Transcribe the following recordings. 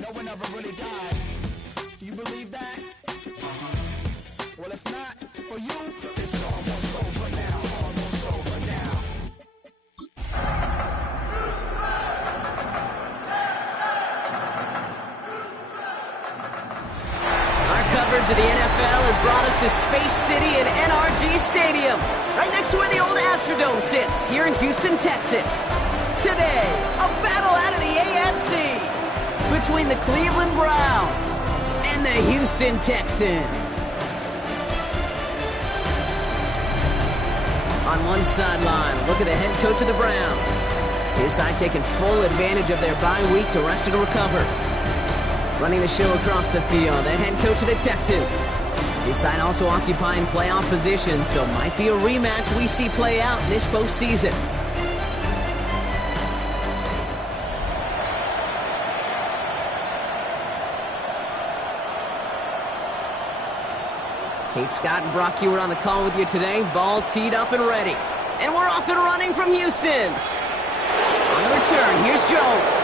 no one ever really dies. You believe that? Well, if not, for you, it's almost over now. Almost over now. Our coverage of the NFL has brought us to Space City and NRG Stadium, right next to where the old Astrodome sits, here in Houston, Texas. Today, a battle out of the AFC between the Cleveland Browns and the Houston Texans. On one sideline, look at the head coach of the Browns. His side taking full advantage of their bye week to rest and recover. Running the show across the field, the head coach of the Texans. His side also occupying playoff position, so might be a rematch we see play out this postseason. Kate Scott and Brock Hewitt on the call with you today. Ball teed up and ready. And we're off and running from Houston. On the return, here's Jones.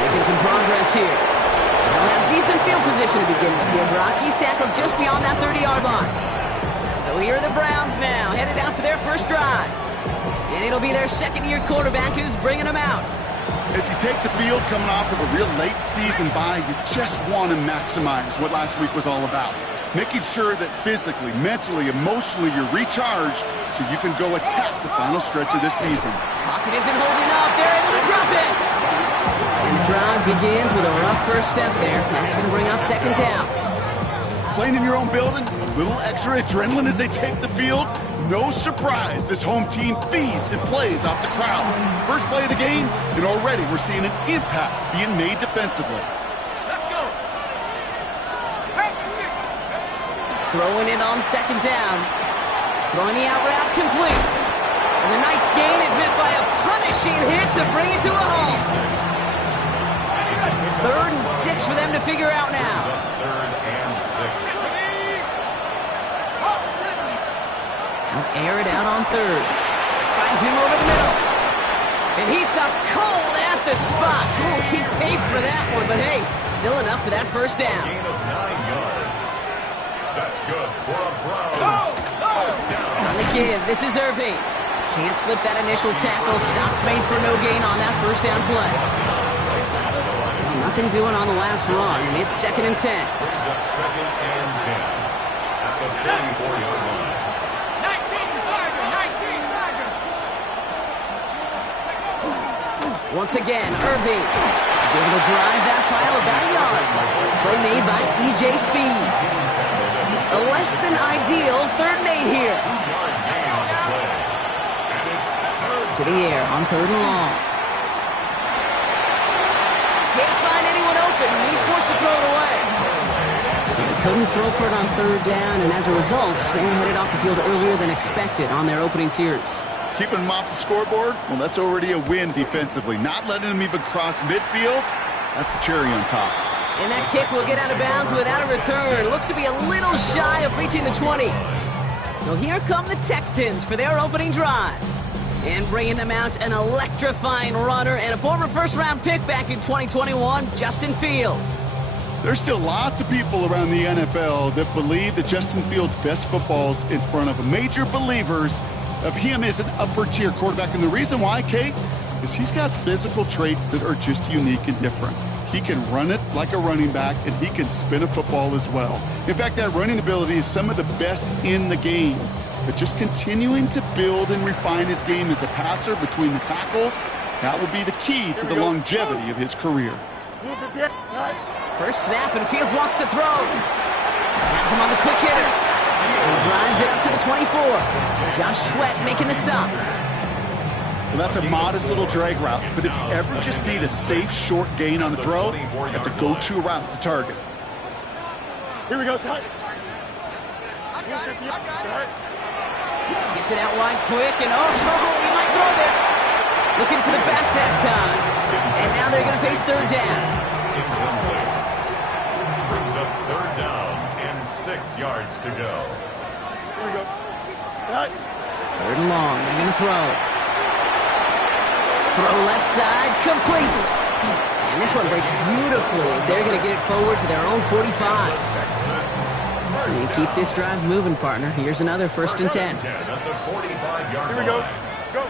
Making some progress here. They'll have decent field position to begin with here, Brock. He's tackled just beyond that 30-yard line. So here are the Browns now, headed out for their first drive. And it'll be their second-year quarterback who's bringing them out. As you take the field coming off of a real late season bye, you just want to maximize what last week was all about. Making sure that physically, mentally, emotionally you're recharged so you can go attack the final stretch of this season. Pocket isn't holding up. They're able to drop it. And the drive begins with a rough first step there. That's going to bring up second down. Playing in your own building, a little extra adrenaline as they take the field. No surprise, this home team feeds and plays off the crowd. First play of the game, and already we're seeing an impact being made defensively. Throwing it on second down. Throwing the out route complete. And the nice gain is met by a punishing hit to bring it to a halt. 3rd and 6 for them to figure out now. 3rd and 6. They'll air it out on 3rd. Finds him over the middle. And he stopped cold at the spot. We'll keep paid for that one, but hey, still enough for that first down. Gain of 9 yards. That's good for a Browns. First down. On the give, this is Irving. Can't slip that initial tackle. Stops made for no gain on that first down play. Well, nothing doing on the last run. It's 2nd and 10. Brings up 2nd and 10 at the 34-yard line. 19, once again, Irving is able to drive that pile about a yard. Play made by E.J. Speed. A less than ideal 3rd and 8 here. To the air on 3rd and long. Can't find anyone open, and he's forced to throw it away. So they couldn't throw for it on 3rd down, and as a result, Sam headed off the field earlier than expected on their opening series. Keeping them off the scoreboard, well, that's already a win defensively. Not letting them even cross midfield, that's the cherry on top. And that kick will get out of bounds without a return. Looks to be a little shy of reaching the 20. So here come the Texans for their opening drive. And bringing them out, an electrifying runner and a former first-round pick back in 2021, Justin Fields. There's still lots of people around the NFL that believe that Justin Fields' best football's in front of major believers of him as an upper-tier quarterback. And the reason why, Kate, is he's got physical traits that are just unique and different. He can run it like a running back, and he can spin a football as well. In fact, that running ability is some of the best in the game. But just continuing to build and refine his game as a passer between the tackles, that will be the key to the longevity of his career. First snap, and Fields wants to throw. Has him on the quick hitter. He drives it up to the 24. Josh Sweat making the stop. Well, that's a modest little drag route, but if you ever just need a safe, short gain on the throw, that's a go-to route to target. Here we go, Gets it out wide quick, and he might throw this. Looking for the back that time. And now they're going to face 3rd down. Incomplete. Brings up 3rd down and 6 yards to go. Here we go. 3rd and long, they're going to throw. Throw left side, complete. And this one breaks beautifully as they're going to get it forward to their own 45. And keep this drive moving, partner. Here's another 1st and 10. At the 45-yard Here we go. Go.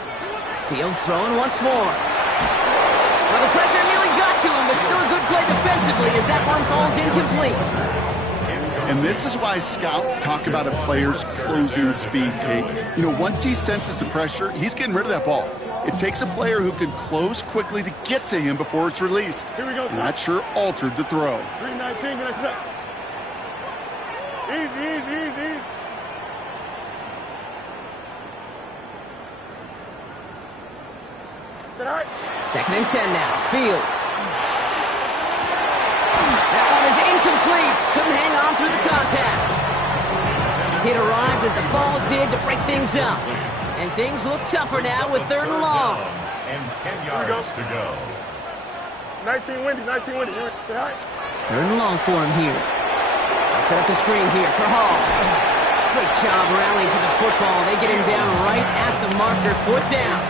Fields throwing once more. Well, the pressure nearly got to him, but still a good play defensively as that one falls incomplete. And this is why scouts talk about a player's closing speed, Kate. You know, once he senses the pressure, he's getting rid of that ball. It takes a player who can close quickly to get to him before it's released. Here we go, And that sure altered the throw. 319, get that. Easy. Is that all right? 2nd and 10 now. Fields. That one is incomplete. Couldn't hang on through the contact. Hit arrived as the ball did to break things up. And things look tougher now with 3rd and long. And 10 yards to go. 19 windy. Is that all right? 3rd and long for him here. They'll set up the screen here for Hall. Great job rallying to the football. They get him down right at the marker. 4th down.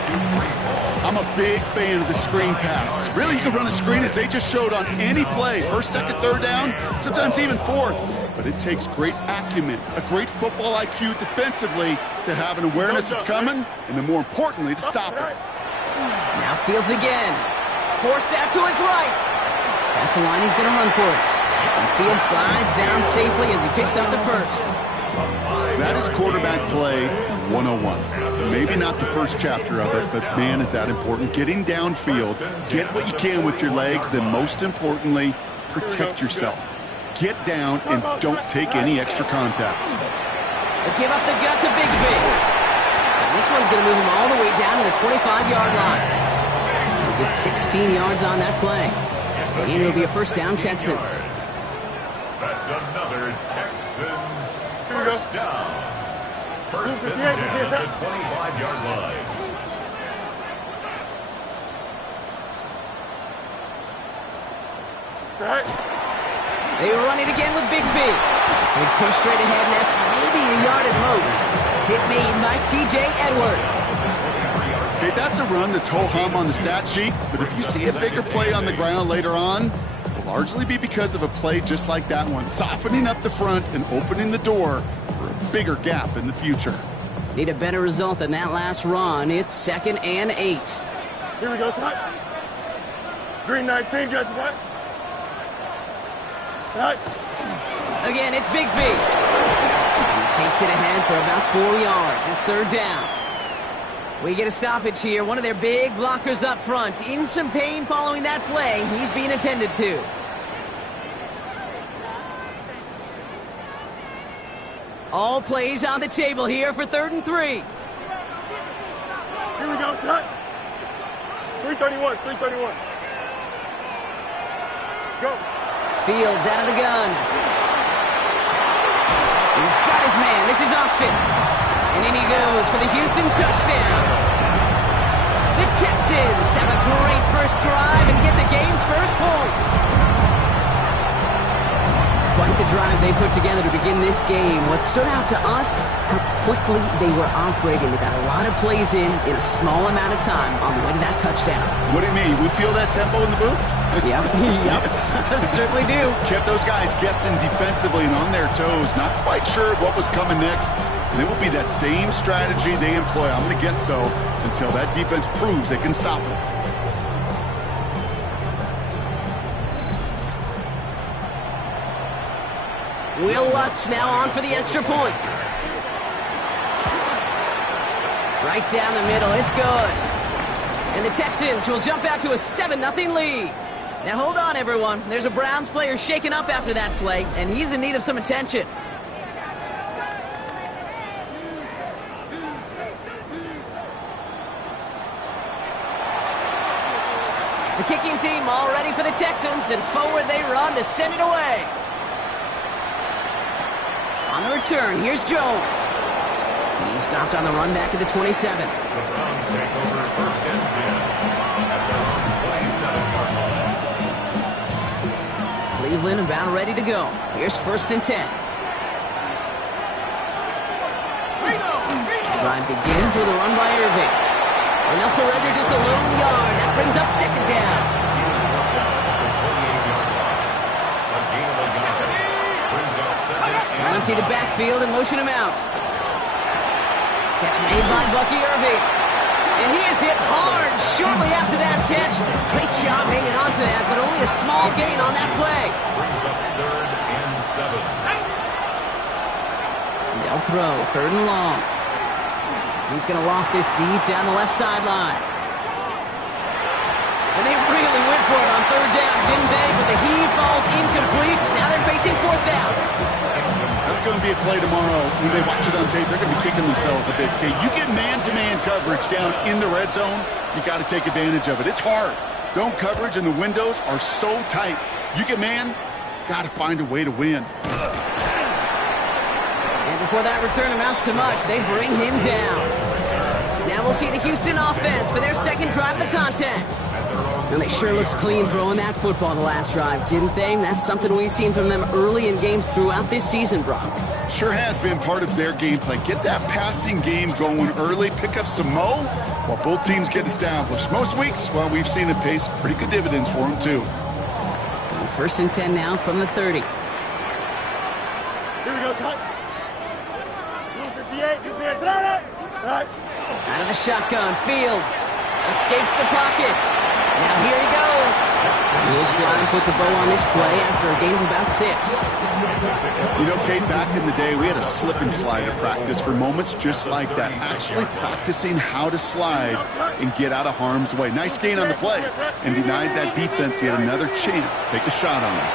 I'm a big fan of the screen pass. Really, you can run a screen as they just showed on any play. 1st, 2nd, 3rd down, sometimes even 4th. But it takes great acumen, a great football IQ defensively to have an awareness it's coming, and then more importantly, to stop it. Now Fields again. Forced out to his right. Past the line, he's going to run for it. And Fields slides down safely as he picks up the 1st. That is quarterback play 101. Maybe not the first chapter of it, but man, is that important. Getting downfield, get what you can with your legs, then most importantly, protect yourself. Get down and don't take any extra contact. They give up the gut to Bigsby. And this one's going to move him all the way down to the 25-yard line. He gets 16 yards on that play. And it'll be a 1st down, Texans. That's another Texans Here we go. 1st down. 1st and 10 at the 25-yard line. Is that all right? They run it again with Bigsby. He's pushed straight ahead, and that's maybe a yard at most. Hit made by T.J. Edwards. Okay, that's a run that's ho-hum on the stat sheet, but if you see a bigger play on the ground later on, it will largely be because of a play just like that one, softening up the front and opening the door for a bigger gap in the future. Need a better result than that last run. It's 2nd and 8. Here we go, Scott. Green 19, get that. All right. Again, it's Bigsby. He takes it ahead for about 4 yards. It's 3rd down. We get a stoppage here. One of their big blockers up front. In some pain following that play. He's being attended to. All plays on the table here for 3rd and 3. Here we go, Scott. 331. Go. Fields out of the gun. He's got his man. This is Austin. And in he goes for the Houston touchdown. The Texans have a great 1st drive and get the game's 1st points. Quite the drive they put together to begin this game. What stood out to us, how quickly they were operating. They got a lot of plays in a small amount of time on the way to that touchdown. What do you mean? We feel that tempo in the booth? Yep. Certainly do. Kept those guys guessing defensively and on their toes, not quite sure what was coming next. And it will be that same strategy they employ, I'm going to guess so, until that defense proves they can stop it. Will Lutz now on for the extra point. Right down the middle, it's good. And the Texans will jump out to a 7-0 lead. Now hold on, everyone. There's a Browns player shaken up after that play, and he's in need of some attention. The kicking team all ready for the Texans, and forward they run to send it away. On the return, here's Jones. He stopped on the run back at the 27. The Browns take over 1st and 10 at their own 27-yard line. Cleveland about ready to go. Here's 1st and 10. Drive begins with a run by Irving. And Nelson Redder just a lone yard. That brings up 2nd down. empty the backfield and motion him out. Catch made by Bucky Irving. And he is hit hard shortly after that catch. Great job hanging on to that, but only a small gain on that play. Brings up 3rd and 7. And they'll throw 3rd and long. He's going to loft this deep down the left sideline. And they really went for it on 3rd down, didn't they? But the heave falls incomplete. Now they're facing 4th down. That's going to be a play tomorrow. When they watch it on tape, they're going to be kicking themselves a bit. Okay, you get man-to-man coverage down in the red zone, you got to take advantage of it. It's hard. Zone coverage and the windows are so tight. You get man, got to find a way to win. And before that return amounts to much, they bring him down. Now we'll see the Houston offense for their second drive of the contest. And they sure looked clean throwing that football the last drive, didn't they? That's something we've seen from them early in games throughout this season, Brock. Sure has been part of their gameplay. Get that passing game going early, pick up some mo while both teams get established. Most weeks, well, we've seen it pay some pretty good dividends for them, too. So 1st and 10 now from the 30. Here we go, son. 58, you fast it out. All right. Out of the shotgun, Fields escapes the pocket. Now here he goes. His slide puts a bow on this play after a gain of about 6. You know, Kate, back in the day, we had a slip and slide at practice for moments just like that. Actually practicing how to slide and get out of harm's way. Nice gain on the play and denied that defense yet another chance to take a shot on him.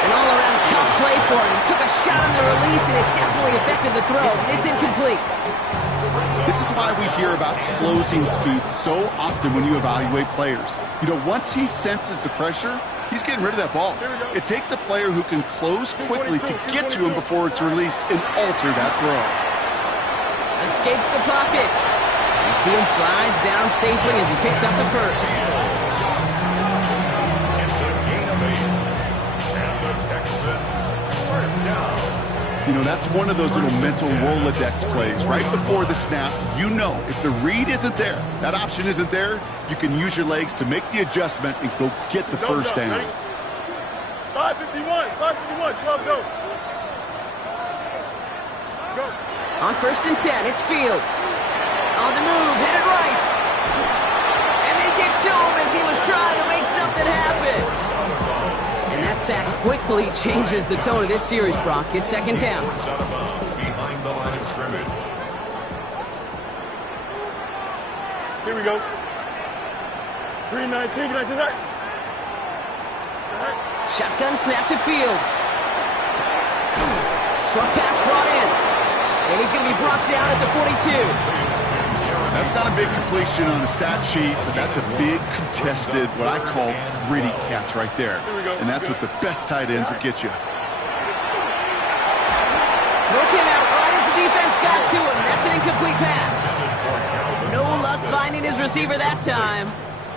An all-around tough play for him. He took a shot on the release, and it definitely affected the throw. It's incomplete. This is why we hear about closing speed so often when you evaluate players. You know, once he senses the pressure, he's getting rid of that ball. It takes a player who can close quickly to get to him before it's released and alter that throw. Escapes the pocket. And Field slides down safely as he picks up the first. It's a gain of 8. And the Texans first down. You know, that's one of those little mental Rolodex plays. Right before the snap, you know if the read isn't there, that option isn't there, you can use your legs to make the adjustment and go get the first down. 551, 12 goes. Go. On 1st and 10, it's Fields. On the move, headed right. And they get to him as he was trying to make something happen. And that sack quickly changes the tone of this series, Brock. It's 2nd down. Behind the line of scrimmage. Here we go. 3-19, can I do that? Shotgun snap to Fields. Short pass brought in. And he's going to be brought down at the 42. That's not a big completion on the stat sheet, but that's a big contested, what I call gritty catch right there. And that's what the best tight ends will get you. Broken out right as the defense got to him. That's an incomplete pass. No luck finding his receiver that time.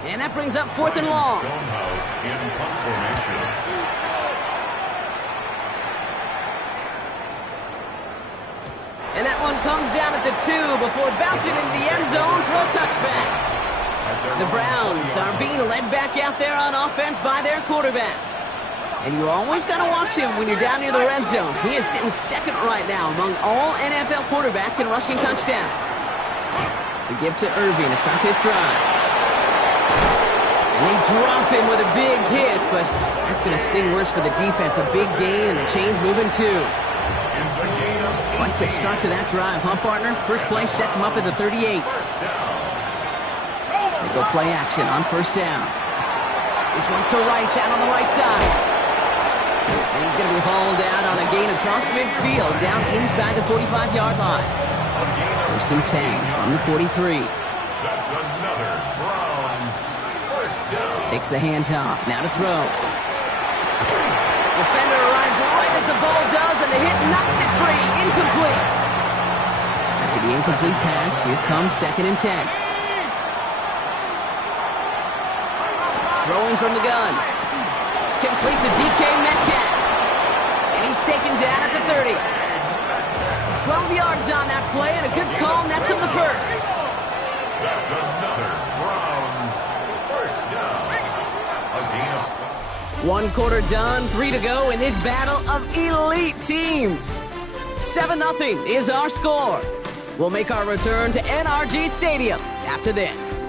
And that brings up 4th and long. Stonehouse in punt formation. And that one comes down at the 2 before bouncing into the end zone for a touchback. The Browns are being led back out there on offense by their quarterback. And you always got to watch him when you're down near the red zone. He is sitting 2nd right now among all NFL quarterbacks in rushing touchdowns. We give to Irving to stop his drive. And they drop him with a big hit, but that's going to sting worse for the defense. A big gain, and the chain's moving too. Quite the start to that drive, huh, partner? First play sets him up at the 38. They go play action on 1st down. This one's to Rice out on the right side. And he's going to be hauled out on a gain across midfield, down inside the 45-yard line. 1st and 10 from the 43. That's another Browns first down. Takes the handoff, now to throw. Defender arrives right as the ball does, and the hit knocks it free. Incomplete. After the incomplete pass, here comes 2nd and 10. Throwing from the gun. Complete to DK Metcalf. And he's taken down at the 30. 12 yards on that play, and a good call nets him the first. That's another Browns first down. A gain of 1 quarter done, 3 to go in this battle of elite teams. 7-0 is our score. We'll make our return to NRG Stadium after this.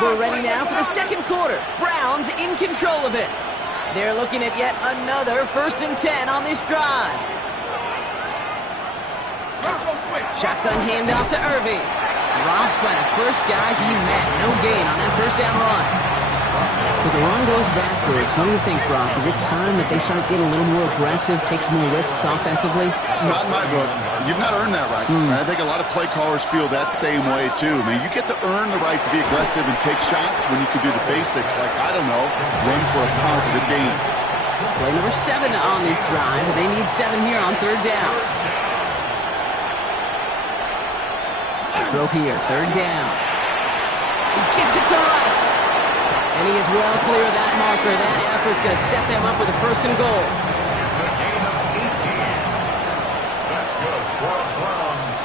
We're ready now for the second quarter. Browns in control of it. They're looking at yet another 1st and 10 on this drive. Shotgun handoff to Irving. Dropped by the first guy he met. No gain on that 1st down run. So the run goes backwards. What do you think, Brock? Is it time that they start getting a little more aggressive, take some more risks offensively? Not in my book. You've not earned that right. I think a lot of play callers feel that same way, too. I mean, you get to earn the right to be aggressive and take shots when you can do the basics, like, I don't know, run for a positive gain. Play number 7 on this drive. They need 7 here on 3rd down. Throw here, 3rd down. He gets it to Rice. And he is well clear of that marker. That effort's going to set them up with a 1st and goal. It's a gain of 18. That's good for a Browns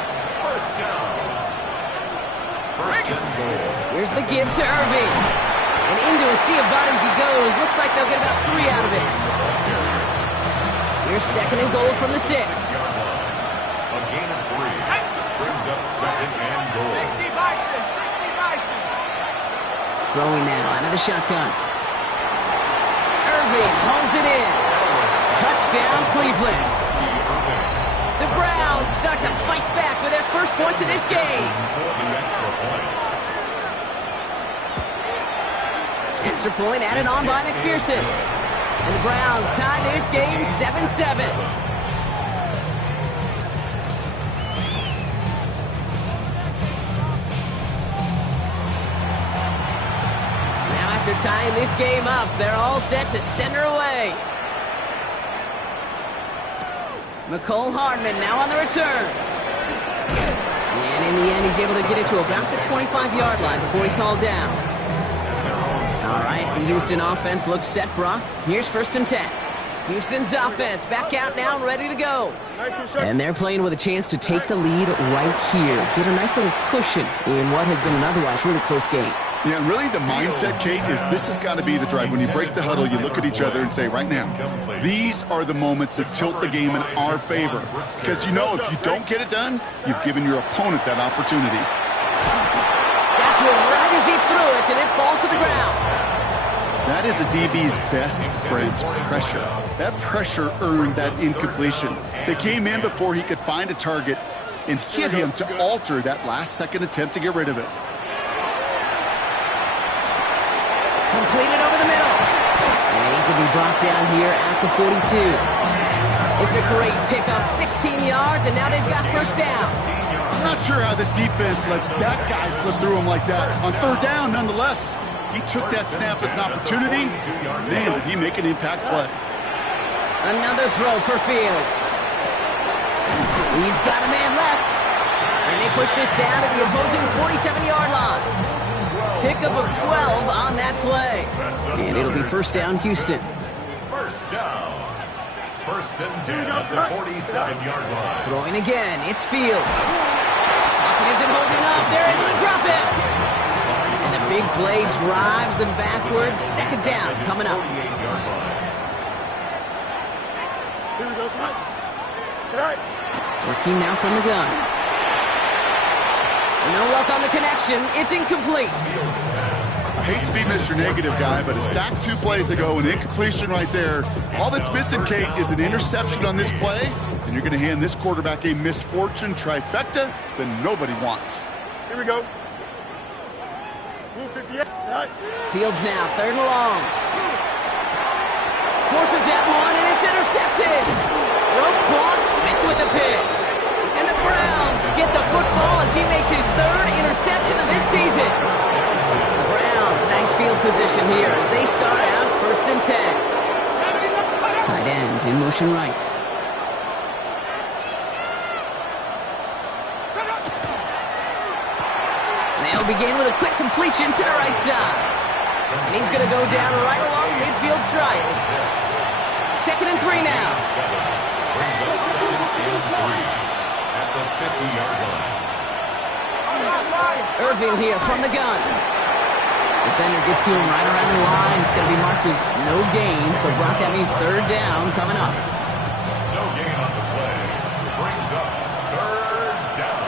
1st down. 1st and goal. Here's the give to Irving. And into a sea of bodies he goes. Looks like they'll get about 3 out of it. Here's 2nd and goal from the 6. A gain of 3. Brings up 2nd and goal. 60 Bison, 60 Bison. Throwing now out of the shotgun. Irving hauls it in. Touchdown, Cleveland. The Browns start to fight back with their 1st points of this game. Extra point added on by McPherson. And the Browns tie this game 7-7. After tying this game up, they're all set to center away. McCole Hardman now on the return. And in the end, he's able to get it to about the 25-yard line before he's hauled down. All right, the Houston offense looks set, Brock. Here's 1st and 10. Houston's offense back out now and ready to go. And they're playing with a chance to take the lead right here. Get a nice little cushion in what has been an otherwise really close game. Yeah, and really the mindset, Kate, is this has got to be the drive. When you break the huddle, you look at each other and say, right now, these are the moments that tilt the game in our favor. Because you know if you don't get it done, you've given your opponent that opportunity. That's it right as he threw it, and it falls to the ground. That is a DB's best friend, pressure. That pressure earned that incompletion. They came in before he could find a target and hit him to alter that last-second attempt to get rid of it. Completed over the middle. And he's going to be brought down here at the 42. It's a great pickup, 16 yards, and now they've got 1st down. I'm not sure how this defense let that guy slip through him like that. On 3rd down, nonetheless, he took that snap as an opportunity. Man, did he make an impact play. Another throw for Fields. He's got a man left. And they push this down to the opposing 47-yard line. Pickup of 12 on that play. And it'll be 1st down, Houston. 1st down. 1st and 10 at the 47-yard line. Throwing again, it's Fields. Pocket isn't holding up. They're able to drop it. And the big play drives them backwards. 2nd down coming up. Here we go, Smite. Good night. Working now from the gun. No luck on the connection. It's incomplete. I hate to be Mr. Negative guy, but a sack 2 plays ago, an incompletion right there. All that's missing, Kate, is an interception on this play, and you're going to hand this quarterback a misfortune trifecta that nobody wants. Here we go. Move 58. Right. Fields now, 3rd and long. Forces that one, and it's intercepted. Roquan Smith with the pitch. And the Browns get the football as he makes his 3rd interception of this season. The Browns, nice field position here as they start out 1st and 10. Tight end in motion right. They'll begin with a quick completion to the right side. And he's going to go down right along midfield stripe. 2nd and 3 now. Brings up 2nd and 3 at the 50-yard line. Irving here from the gun. Defender gets to him right around the line. It's going to be marked as no gain. So, Brock, that means 3rd down coming up. No gain on the play. Brings up 3rd down.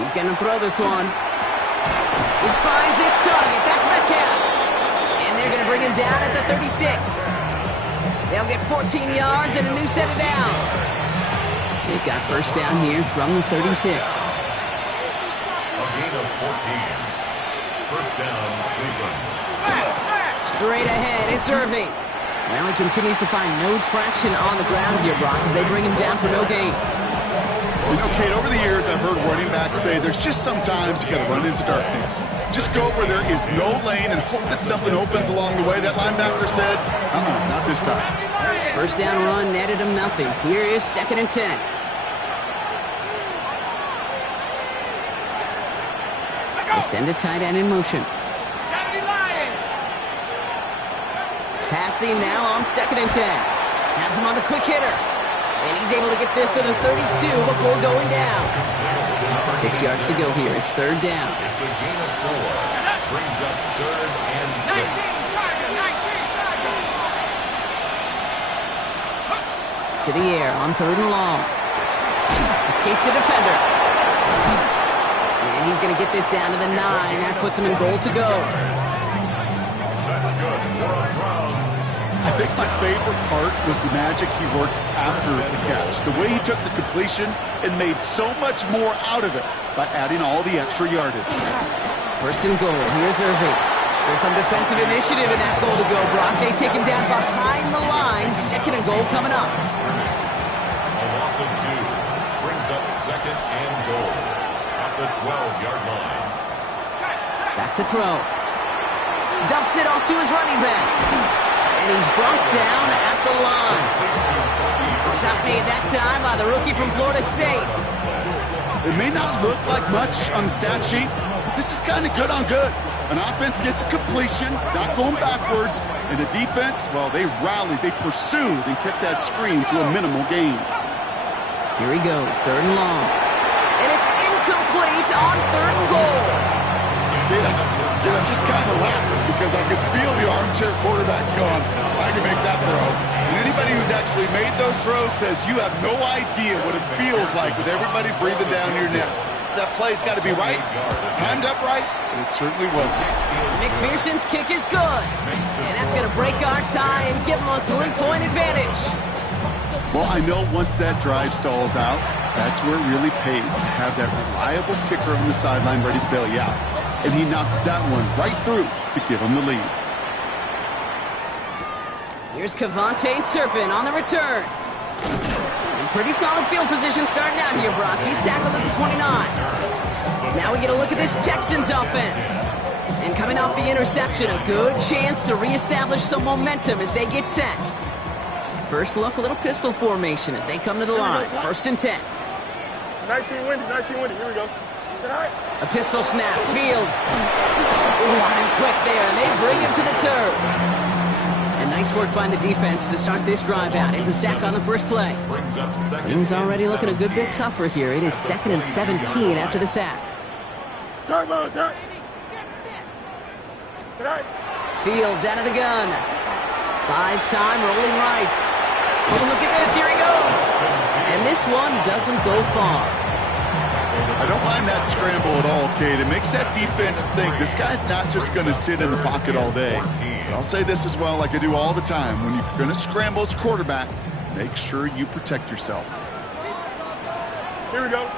He's going to throw this one. He finds its target. That's Metcalf. And they're going to bring him down at the 36. They'll get 14 yards and a new set of downs. They've got 1st down here from the 36. A gain of 14. 1st down, Cleveland. Straight ahead, it's Irving. Well, he continues to find no traction on the ground here, Brock, as they bring him down for no gain. You know, Kate, over the years, I've heard running backs say there's just sometimes you got to run into darkness. Just go where there is no lane and hope that something opens along the way. That linebacker said, not this time. 1st down run netted him nothing. Here is 2nd and 10. They send a tight end in motion. Passing now on 2nd and 10. Has him on the quick hitter. And he's able to get this to the 32 before going down. 6 yards to go here. It's 3rd down. It's a gain of 4. Brings up 3rd and 6. To the air on 3rd and long. Escapes the defender. And he's going to get this down to the 9. That puts him in goal to go. That's good for a Browns. I think my favorite part was the magic he worked after the catch. The way he took the completion and made so much more out of it by adding all the extra yardage. 1st and goal. Here's Irving. So some defensive initiative in that goal to go, Brock. They take him down behind the line. 2nd and goal coming up. A loss of 2. Brings up 2nd and goal at the 12-yard line. Back to throw. Dumps it off to his running back. And he's brought down at the line. Stop made that time by the rookie from Florida State. It may not look like much on the stat sheet, but this is kind of good on good. An offense gets a completion, not going backwards, and the defense, well, they rallied, they pursued, and kept that screen to a minimal gain. Here he goes, 3rd and long. And it's incomplete on 3rd and goal. Yeah, I'm just kind of laughing because I could feel the armchair quarterbacks going, I can make that throw. And anybody who's actually made those throws says you have no idea what it feels like with everybody breathing down your neck. That play's got to be right, timed up right, and it certainly wasn't. McPherson's kick is good. And that's going to break our tie and give them a 3-point advantage. Well, I know once that drive stalls out, that's where it really pays to have that reliable kicker on the sideline ready to bail you out. And he knocks that one right through to give him the lead. Here's Cavante Turpin on the return. In pretty solid field position starting out here, Brock. He's tackled at the 29. Now we get a look at this Texans offense. And coming off the interception, a good chance to reestablish some momentum as they get set. First look, a little pistol formation as they come to the line. 1st and 10. 19 windy, here we go. A pistol snap, Fields. Ooh, on him quick there, and they bring him to the turf. And nice work by the defense to start this drive out. It's a sack on the first play. Brings up 2nd. Things already looking a good bit tougher here. It is 2nd and 17 after the sack. Turbo, sir. Fields out of the gun. Buys time, rolling right. Oh, look at this, here he goes. And this one doesn't go far. I don't mind that scramble at all, Kate. It makes that defense think this guy's not just going to sit in the pocket all day. But I'll say this as well, like I do all the time. When you're going to scramble as quarterback, make sure you protect yourself. Here we go.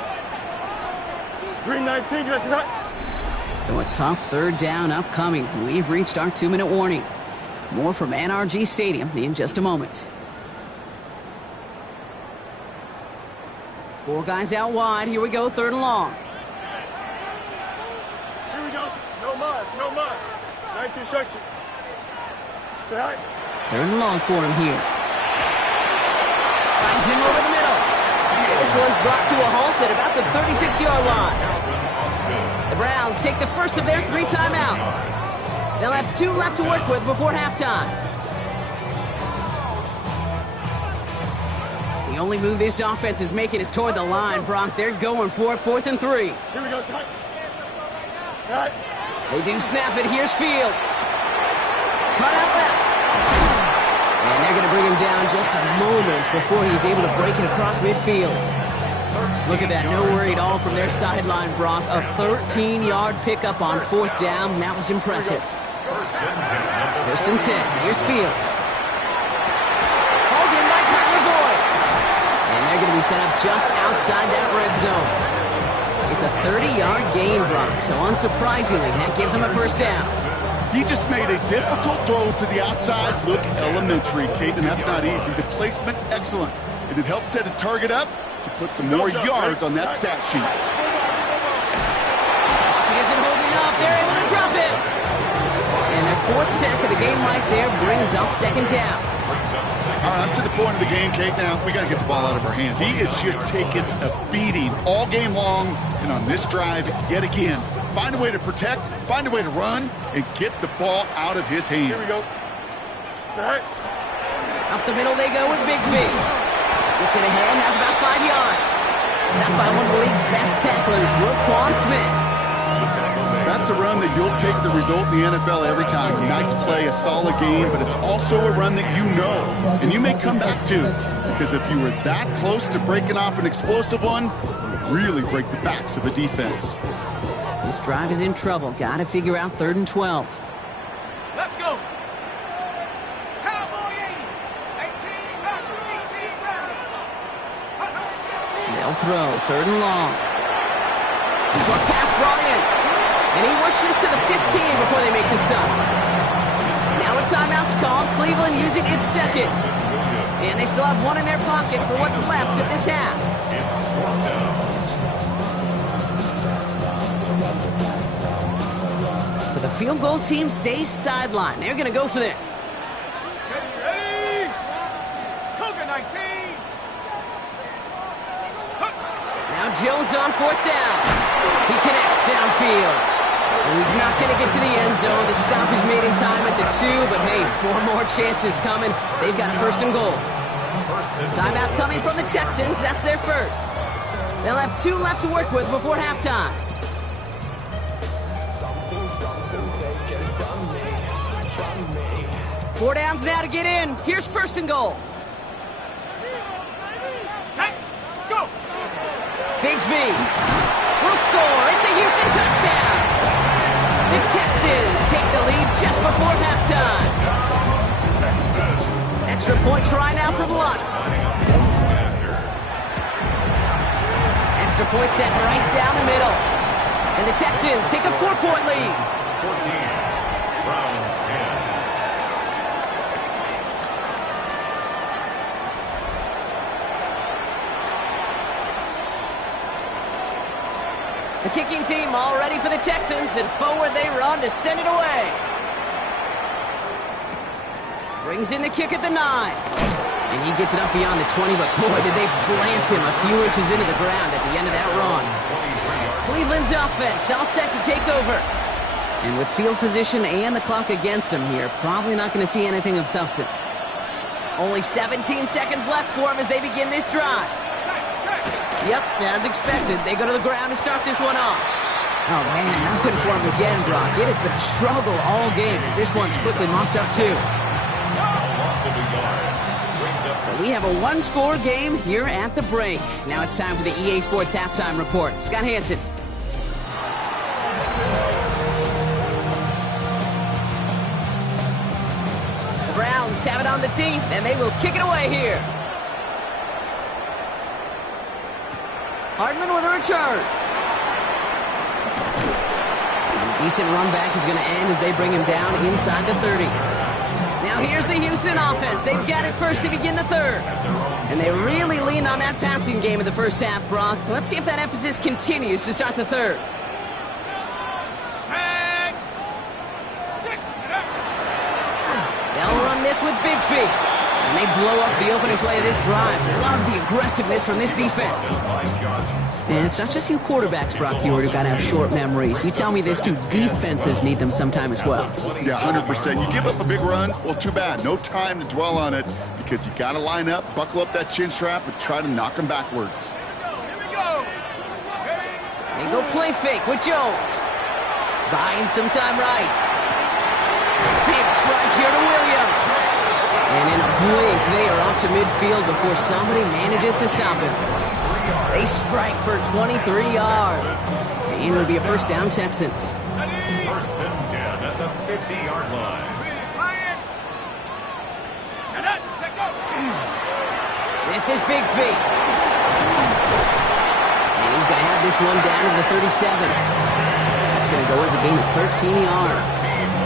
Green 19, So a tough 3rd down upcoming. We've reached our 2-minute warning. More from NRG Stadium in just a moment. 4 guys out wide. Here we go, 3rd and long. Here we go. No muss. 19 instruction. 3rd and long for him here. Finds him over the middle. And this one's brought to a halt at about the 36-yard line. The Browns take the first of their 3 timeouts. They'll have 2 left to work with before halftime. The only move this offense is making is toward the line, Brock. They're going for it, 4th and 3. Here we go, Scott. Scott. They do snap it. Here's Fields. Cut out left. And they're going to bring him down just a moment before he's able to break it across midfield. Look at that. No worry at all from their sideline, Brock. A 13-yard pickup on 4th down. That was impressive. First and 10. Here's Fields. Hauled in by Tyler Boyd. And they're going to be set up just outside that red zone. It's a 30-yard gain, Brock, so unsurprisingly, that gives them a first down. He just made a difficult throw to the outside. Look elementary, Kate, and that's not easy. The placement, excellent. And it helped set his target up to put some more yards on that stat sheet. He isn't holding up. They're able to drop it. And their 4th sack of the game right there brings up 2nd down. All right, up to the point of the game, Kate, now we got to get the ball out of our hands. He is just taking a beating all game long, and on this drive, yet again, find a way to protect, find a way to run, and get the ball out of his hands. Here we go. It's all right. Up the middle they go with Bigsby. Gets it ahead, has about 5 yards. Stopped by one of the league's best tacklers, Roquan Smith. That's a run that you'll take the result in the NFL every time. Nice play, a solid game, but it's also a run that you know, and you may come back to, because if you were that close to breaking off an explosive one, you really break the backs of a defense. This drive is in trouble. Got to figure out 3rd and 12. Let's go. They'll throw 3rd and long. Short pass brought in. And he works this to the 15 before they make the stop. Now a timeout's called. Cleveland using its 2nd. And they still have 1 in their pocket for what's left of this half. So the field goal team stays sidelined. They're going to go for this. Ready? Cougar 19. Now Jones on 4th down. He connects downfield. And he's not going to get to the end zone. The stop is made in time at the 2, but hey, 4 more chances coming. They've got a 1st and goal. Timeout coming from the Texans. That's their first. They'll have 2 left to work with before halftime. Four downs now to get in. Here's 1st and goal. Go. Bigsby will score. It's a Houston touchdown. The Texans take the lead just before halftime. Extra point try now from Lutz. Extra point set right down the middle. And the Texans take a 4-point lead. 14, Browns 10. The kicking team all ready for the Texans, and forward they run to send it away. Brings in the kick at the 9. And he gets it up beyond the 20, but boy, did they plant him a few inches into the ground at the end of that run. Cleveland's offense all set to take over. And with field position and the clock against him here, probably not going to see anything of substance. Only 17 seconds left for him as they begin this drive. Yep, as expected, they go to the ground to start this one off. Oh, man, nothing for him again, Brock. It has been a struggle all game as this one's quickly mopped up, too. So we have a 1-score game here at the break. Now it's time for the EA Sports Halftime Report. Scott Hansen. The Browns have it on the tee, and they will kick it away here. Hardman with a return. And a decent run back is going to end as they bring him down inside the 30. Now here's the Houston offense. They've got it first to begin the 3rd. And they really leaned on that passing game in the first half, Brock. Let's see if that emphasis continues to start the 3rd. They'll run this with Bigsby. And they blow up the opening play of this drive. Love the aggressiveness from this defense. And it's not just you quarterbacks, Brock Hewitt, who got to have short memories. You tell me this too, defenses need them sometime as well. Yeah, 100%. You give up a big run, well, too bad. No time to dwell on it because you got to line up, buckle up that chin strap, and try to knock them backwards. They go play fake with Jones. Buying some time right. Big strike here to Williams. And in a blink, they are off to midfield before somebody manages to stop him. They strike for 23 yards. And it'll be a first down, Texans. First and 10 at the 50-yard line. This is Bigsby. And he's going to have this one down in the 37. That's going to go as a gain of 13 yards.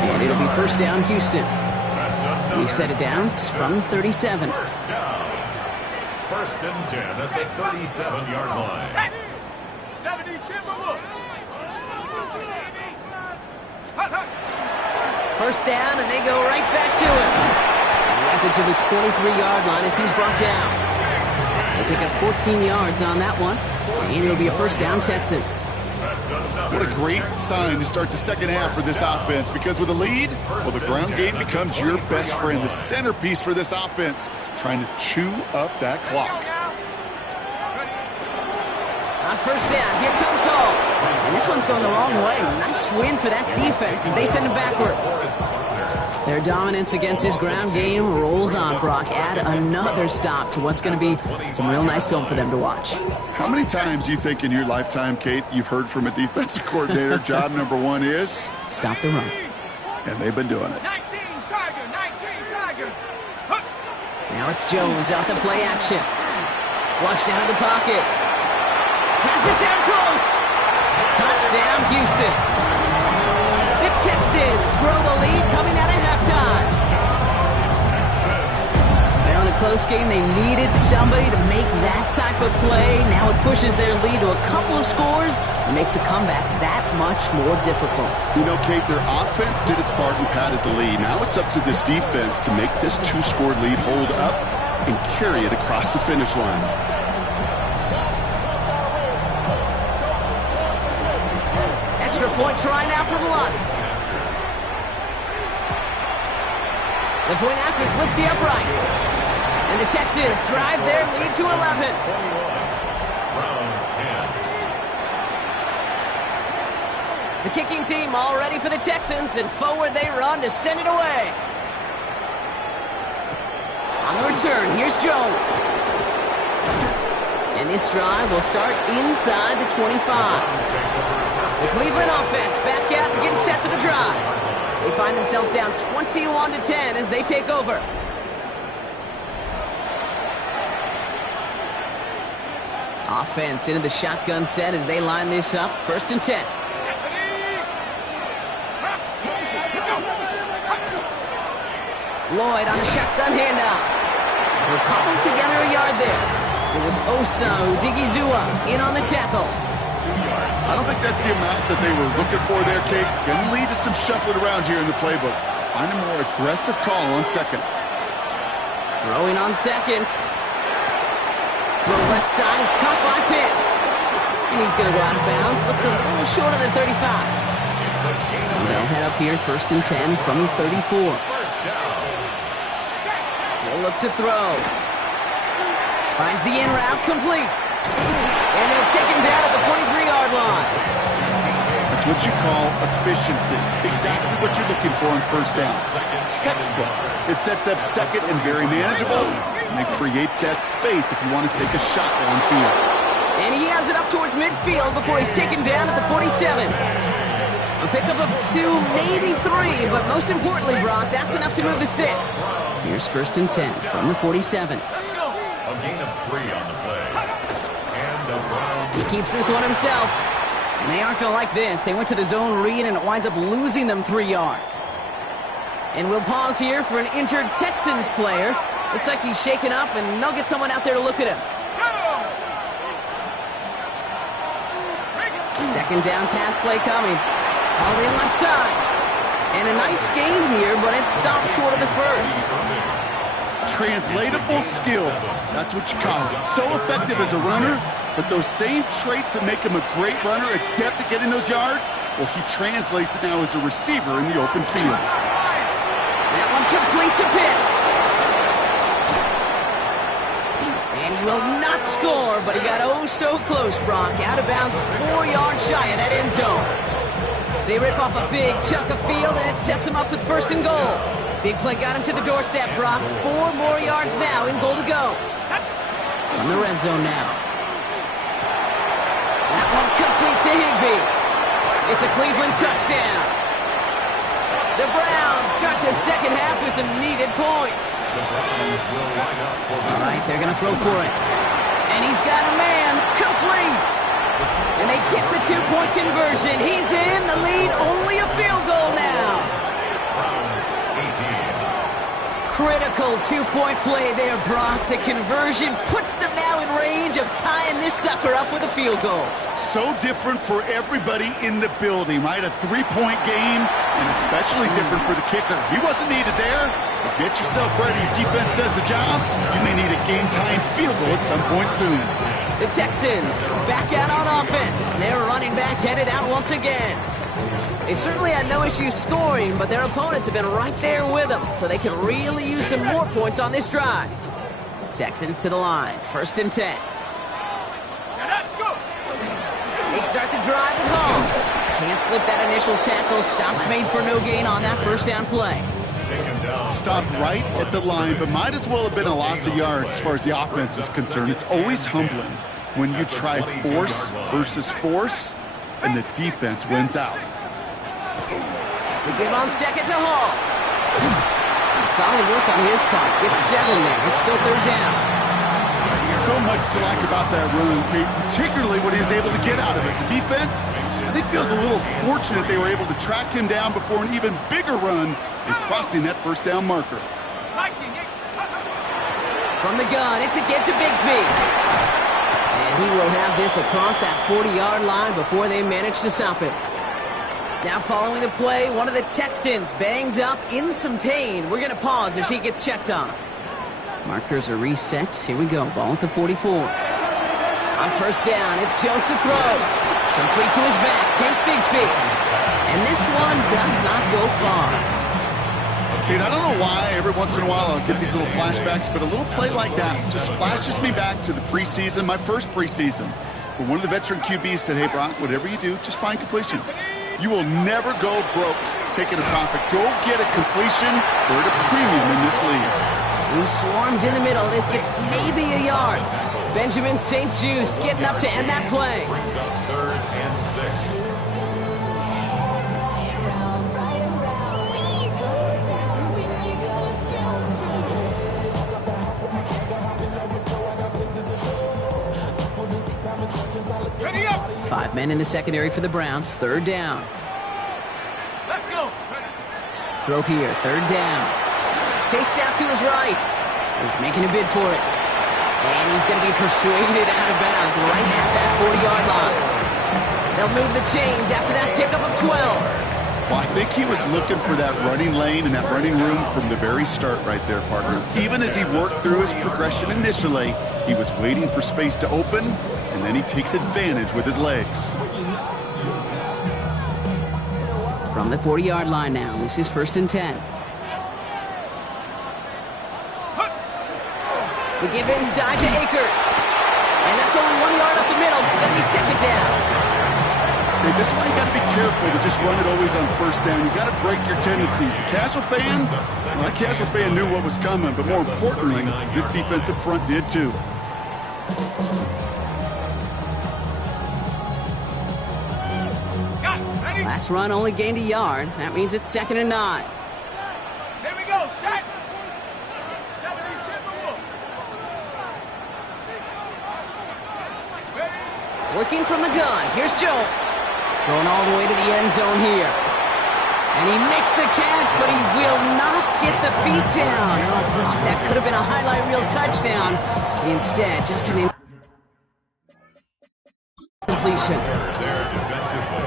And it'll be first down, Houston. We've set it down from the 37. First down. First and 10 at the 37-yard line. First down, and they go right back to him. He has it to the 23-yard line as he's brought down. They pick up 14 yards on that one. And it'll be a first down, Texans. What a great sign to start the second half for this offense, because with a lead, well, the ground game becomes your best friend, the centerpiece for this offense, trying to chew up that clock. On first down, here comes Hall. And this one's going the wrong way. Nice win for that defense as they send him backwards. Their dominance against his ground game rolls on, Brock. Add another stop to what's going to be some real nice film for them to watch. How many times do you think in your lifetime, Kate, you've heard from a defensive coordinator, job number one is? Stop the run. And they've been doing it. 19 Tiger. Now it's Jones out the play action. Flush down in the pocket. Has it down close. Touchdown, Houston. The Texans grow the lead coming out of halftime. Well, in a close game, they needed somebody to make that type of play. Now it pushes their lead to a couple of scores and makes a comeback that much more difficult. You know, Kate, their offense did its part and padded the lead. Now it's up to this defense to make this two-score lead hold up and carry it across the finish line. Extra point try now from Lutz. The point after splits the upright. And the Texans drive their lead to 11. Browns 10. The kicking team all ready for the Texans, and forward they run to send it away. On the return, here's Jones. And this drive will start inside the 25. The Cleveland offense back out and getting set for the drive. They find themselves down 21-10 as they take over. Offense into the shotgun set as they line this up. First and 10. Lloyd on the shotgun handoff. They're cobbled together a yard there. It was Osa Odigizua in on the tackle. I don't think that's the amount that they were looking for there, Kate. Going to lead to some shuffling around here in the playbook. Find a more aggressive call on second. Throwing on second. The left side is caught by Pitts. And he's going to go out of bounds. Looks a little short of the 35. So they'll head up here first and 10 from the 34. They'll look to throw. Finds the in route complete. And they'll take him down at the 43-yard line. That's what you call efficiency. Exactly what you're looking for on first down. Textbook. It sets up second and very manageable, and it creates that space if you want to take a shot downfield. And he has it up towards midfield before he's taken down at the 47. A pickup of 2, maybe 3, but most importantly, Brock, that's enough to move the sticks. Here's first and 10 from the 47. A gain of 3 on the play. And around. He keeps this one himself. And they aren't going to like this. They went to the zone read, and it winds up losing them 3 yards. And we'll pause here for an injured Texans player. Looks like he's shaken up, and they'll get someone out there to look at him. Second down pass play coming. All in left side. And a nice gain here, but it's stopped short of the first. Translatable skills, that's what you call it. So effective as a runner, but those same traits that make him a great runner, adept at getting those yards, well, he translates it now as a receiver in the open field. That one complete to Pitts. And he will not score, but he got oh so close, Brock. Out of bounds, 4 yards shy of that end zone. They rip off a big chunk of field, and it sets him up with 1st and goal. Big play got him to the doorstep, Brock. 4 more yards now in goal to go. From the red zone now. That one complete to Higbee. It's a Cleveland touchdown. The Browns start the second half with some needed points. All right, they're going to throw for it. And he's got a man. Complete. And they get the 2-point conversion. He's in the lead. Only a field goal now. Critical 2-point play there, Brock. The conversion puts them now in range of tying this sucker up with a field goal. So different for everybody in the building, right? A 3-point game, and especially different for the kicker. He wasn't needed there, but get yourself ready. If defense does the job, you may need a game-tying field goal at some point soon. The Texans back out on offense. Their running back headed out once again. They've certainly had no issues scoring, but their opponents have been right there with them, so they can really use some more points on this drive. Texans to the line, 1st and 10. They start the drive at home. Can't slip that initial tackle. Stops made for no gain on that 1st down play. Stopped right at the line, but might as well have been a loss of yards as far as the offense is concerned. It's always humbling when you try force versus force, and the defense wins out. We give on 2nd to Hall. Solid work on his part. Gets 7 there. It's still 3rd down. So much to like about that run, Kate, particularly what he was able to get out of it. The defense, I think, feels a little fortunate they were able to track him down before an even bigger run and crossing that 1st down marker. From the gun, it's a give to Bigsby. And he will have this across that 40-yard line before they manage to stop it. Now following the play, one of the Texans banged up in some pain. We're going to pause as he gets checked on. Markers are reset. Here we go. Ball at the 44. On 1st down, it's Jones to throw. Complete to his back. Tank Bigsby. And this one does not go far. Kate, I don't know why every once in a while I'll get these little flashbacks, but a little play like that just flashes me back to the preseason, my first preseason, where one of the veteran QBs said, hey, Brock, whatever you do, just find completions. You will never go broke taking a profit. Go get a completion. We're at a premium in this league. He swarms in the middle. This gets maybe a yard. Benjamin St. Just getting up to end that play. 3rd and 6. 5 men in the secondary for the Browns. 3rd down. Let's go. Throw here. 3rd down. Chased out to his right. He's making a bid for it. And he's going to be persuaded out of bounds right at that 40-yard line. They'll move the chains after that pickup of 12. Well, I think he was looking for that running lane and that running room from the very start right there, partner. Even as he worked through his progression initially, he was waiting for space to open, and then he takes advantage with his legs. From the 40-yard line now, this is 1st and 10. We give inside to Akers. And that's only 1 yard up the middle. Gonna be 2nd down. Okay, this is why you got to be careful to just run it always on 1st down. You got to break your tendencies. The casual fan, well, that casual fan knew what was coming, but more importantly, this defensive front did too. Last run only gained a yard. That means it's 2nd and 9. Here we go. Set. Working from the gun. Here's Jones. Going all the way to the end zone here. And he makes the catch, but he will not get the feet down. Oh, Brock, that could have been a highlight reel touchdown. Instead, just an incompletion. There defensively.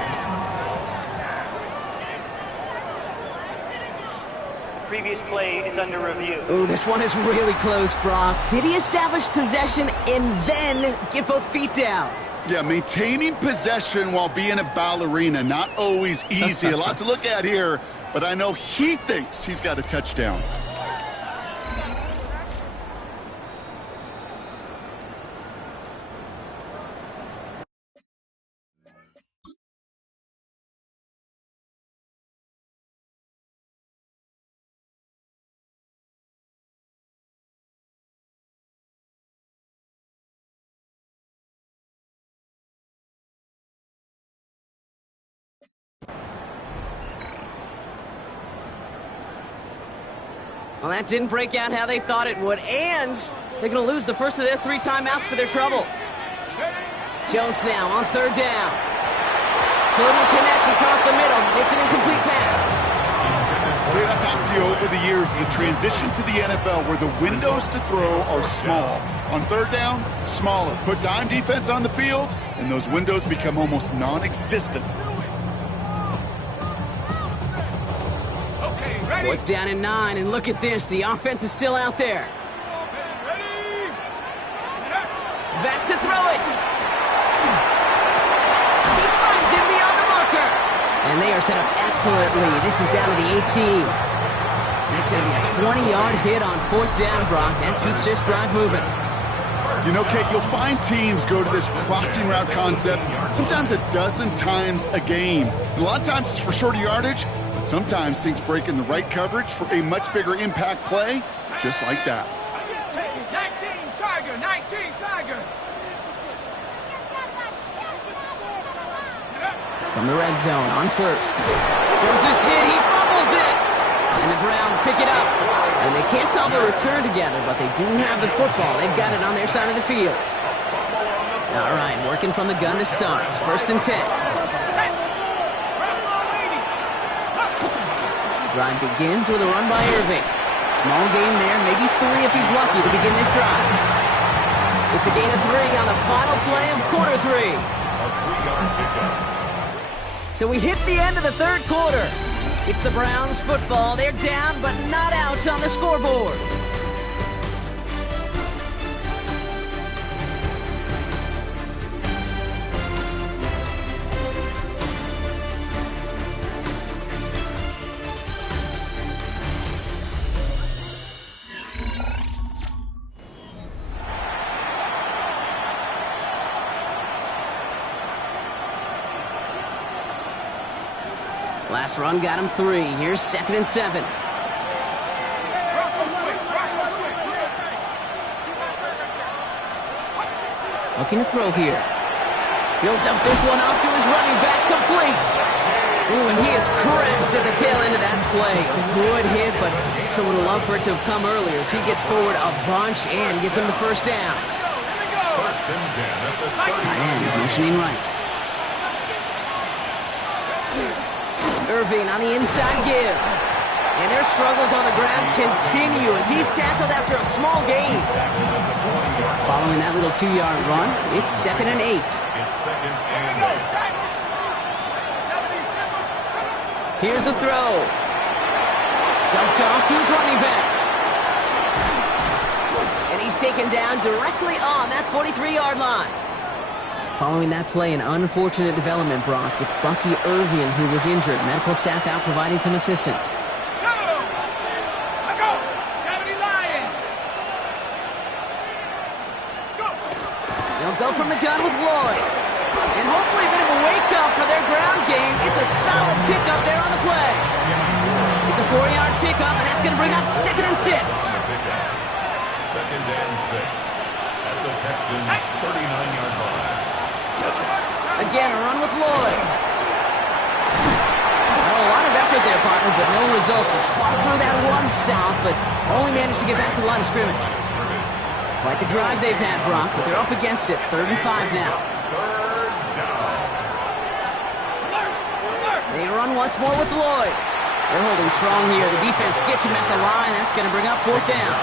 previous play is under review. Ooh, this one is really close, Brock. Did he establish possession and then get both feet down? Yeah, maintaining possession while being a ballerina, not always easy. A lot to look at here, but I know he thinks he's got a touchdown. Well, that didn't break out how they thought it would, and they're going to lose the first of their 3 timeouts for their trouble. Jones now on 3rd down. Couldn't connect across the middle. It's an incomplete pass. Great, I've talked to you over the years, the transition to the NFL where the windows to throw are small. On 3rd down, smaller. Put dime defense on the field, and those windows become almost non-existent. 4th down and 9, and look at this. The offense is still out there. Back to throw it. He finds him beyond the marker. And they are set up excellently. This is down to the 18. That's going to be a 20-yard hit on 4th down, Brock. That keeps this drive moving. You know, Kate, you'll find teams go to this crossing route concept sometimes a dozen times a game. A lot of times it's for shorter yardage, but sometimes things break in the right coverage for a much bigger impact play, just like that. 19 Tiger. From the red zone on 1st. Jones is hit. He fumbles it. And the Browns pick it up. And they can't call the return together, but they do have the football. They've got it on their side of the field. All right, working from the gun to start. 1st and 10. Drive begins with a run by Irving. Small gain there, maybe 3 if he's lucky to begin this drive. It's a gain of 3 on the final play of quarter 3. So we hit the end of the 3rd quarter. It's the Browns football. They're down, but not out on the scoreboard. Last run got him 3. Here's 2nd and 7. Looking to throw here. He'll dump this one off to his running back, complete. Ooh, and he is cracked at the tail end of that play. A good hit, but sure would have loved for it to have come earlier as he gets forward a bunch and gets him the 1st down. 1st and 10 at the 30. Tight end motioning right. Irving on the inside give. And their struggles on the ground continue as he's tackled after a small gain. Following that little 2-yard run, it's 2nd and 8. It's 2nd and 8. Here's a throw. Dumped off to his running back. And he's taken down directly on that 43-yard line. Following that play, an unfortunate development, Brock. It's Bucky Irving who was injured. Medical staff out providing some assistance. They'll go from the gun with Lloyd. And hopefully a bit of a wake-up for their ground game. It's a solid pickup there on the play. It's a 4-yard pickup, and that's going to bring up 2nd and 6. 2nd and 6 at the Texans' 39-yard line. Again, a run with Lloyd. Well, a lot of effort there, partner, but no results. He fought through that one stop, but only managed to get back to the line of scrimmage. Quite the drive they've had, Brock, but they're up against it. 3rd and 5 now. 3rd down. They run once more with Lloyd. They're holding strong here. The defense gets him at the line. That's going to bring up 4th down.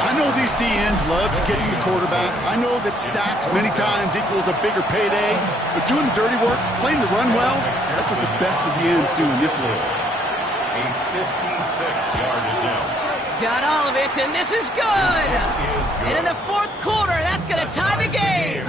I know these DNs love to get to the quarterback. I know that sacks many times equals a bigger payday, but doing the dirty work, playing the run well, that's what the best of the ends do in this league. 8 56-yard attempt. Got all of it, and this is good! And in the fourth quarter, that's going to tie the game!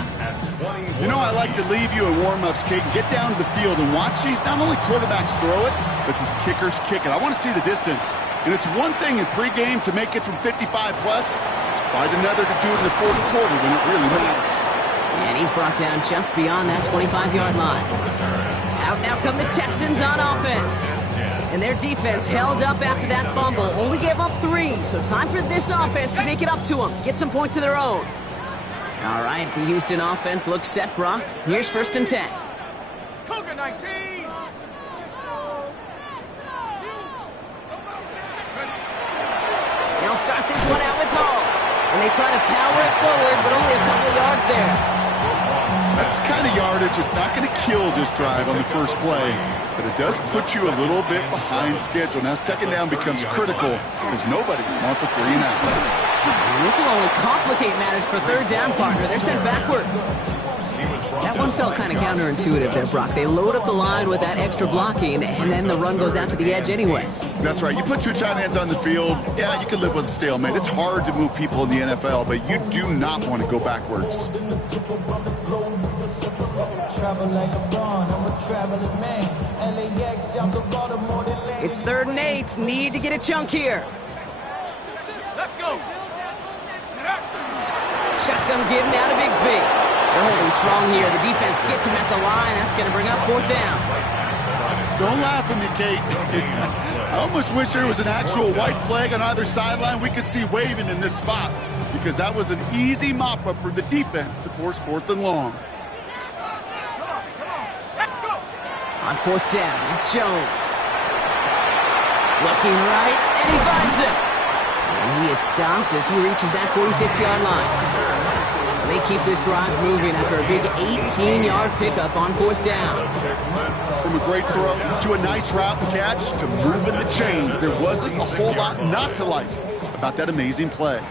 You know, I like to leave you in warm-ups, Kate, and get down to the field and watch these, not only quarterbacks throw it, but these kickers kick it. I want to see the distance. And it's one thing in pregame to make it from 55-plus. It's quite another to do it in the fourth quarter when it really matters. And he's brought down just beyond that 25-yard line. Out now come the Texans on offense. And their defense held up after that fumble. Only gave up 3, so time for this offense to make it up to them. Get some points of their own. All right, the Houston offense looks set, Brock. Here's 1st and 10. Cougar 19. They'll start this one out with Hall. And they try to power it forward, but only a couple of yards there. That's the kind of yardage. It's not going to kill this drive on the first play, but it does put you a little bit behind schedule. Now, 2nd down becomes critical because nobody wants a 3-and-out. And this will only complicate matters for 3rd down, partner. They're sent backwards. That one felt kind of counterintuitive there, Brock. They load up the line with that extra blocking, and then the run goes out to the edge anyway. That's right. You put 2 tight ends on the field, yeah, you can live with a stalemate. It's hard to move people in the NFL, but you do not want to go backwards. It's 3rd and 8. Need to get a chunk here. Let's go. Shotgun give now to Bigsby. They're holding strong here. The defense gets him at the line. That's going to bring up 4th down. Don't laugh at me, Kate. I almost wish there was an actual white flag on either sideline we could see waving in this spot, because that was an easy mop-up for the defense to force 4th and long. On 4th down, it's Jones. Looking right, and he finds him. And he is stopped as he reaches that 46-yard line. So they keep this drive moving after a big 18-yard pickup on 4th down. From a great throw to a nice route and catch to moving the chains, there wasn't a whole lot not to like about that amazing play.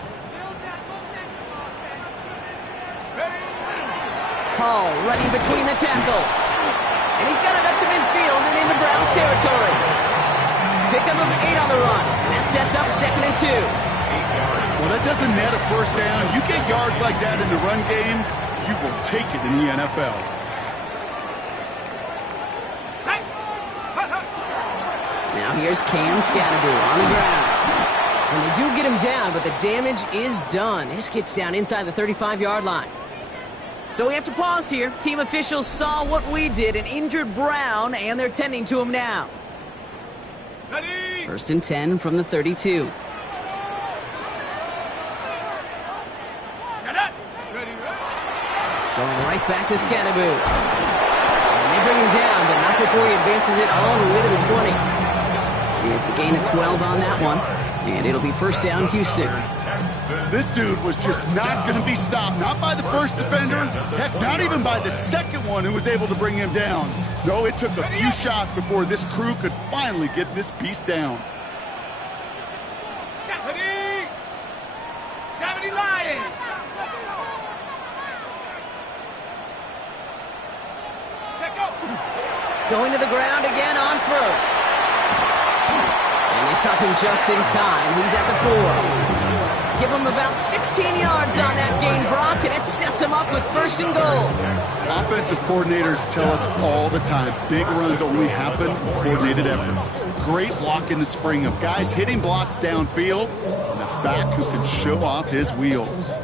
Hall running between the tackles. And he's got it up to midfield and into Browns territory. Pickup of 8 on the run, and that sets up 2nd and 2. Well, that doesn't net a 1st down. You get yards like that in the run game, you will take it in the NFL. Now here's Cam Scatterby on the ground. And they do get him down, but the damage is done. This gets down inside the 35-yard line. So we have to pause here. Team officials saw what we did, an injured Brown, and they're tending to him now. 1st and 10 from the 32. Going right back to Scatterby. And they bring him down, but not before he advances it all the way to the 20. It's a gain of 12 on that one, and it'll be 1st down Houston. This dude was just not going to be stopped, not by the first defender, heck, not even by the second one who was able to bring him down. No, it took a few shots before this crew could finally get this piece down. 70 Lions. Going to the ground again on 1st. And they stop him just in time. He's at the 4. Give him about 16 yards on that gain, Brock, and it sets him up with 1st and goal. Offensive coordinators tell us all the time, big runs only happen with coordinated efforts. Great block in the spring of guys hitting blocks downfield, and a back who can show off his wheels.